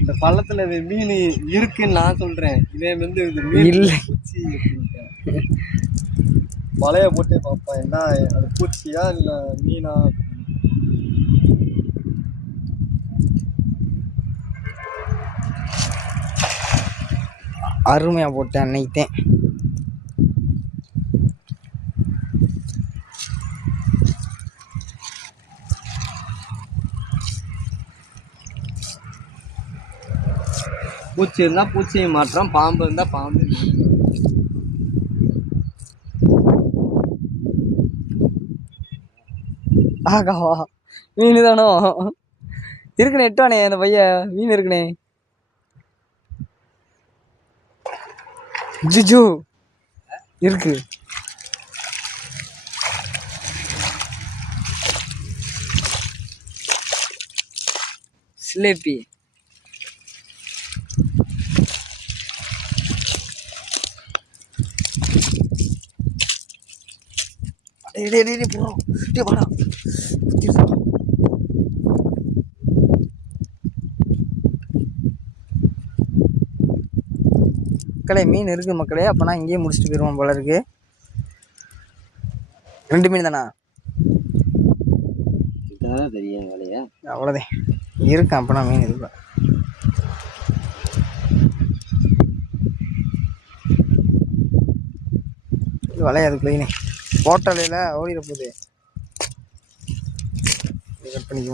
இந்த பள்ளத்துல மீன் இருக்குன்னு நான் சொல்றேன். இவன் வந்து மீன் இல்லை பூச்சி வலைய போட்டு பார்ப்பான். என்ன அது பூச்சியா இல்லை மீனா? அருமையா போட்டேன் அன்னைக்குத்தேன். பூச்சி இருந்தா பூச்சியை மாற்றம், பாம்பு இருந்தா பாம்பு. ஆகாவா மீன் தானோ இருக்குண்ணே. எட்டுவானே அந்த பையன் மீன் இருக்குண்ணே. ஜிஜு இருக்கு. சிலேபி போறோம். மக்களே மீன் இருக்கு மக்களே. அப்பனா இங்கேயே முடிச்சுட்டு போயிருவோம் போல இருக்கு. 2 மீன் தானா? தெரியும் வேலையா? அவ்வளோதான் இருக்கு. அப்பனா மீன் இருக்கு. வலையாது கிளீனே போட்டாலையில ஓடிட போகுது. கட் பண்ணிக்குவோம்.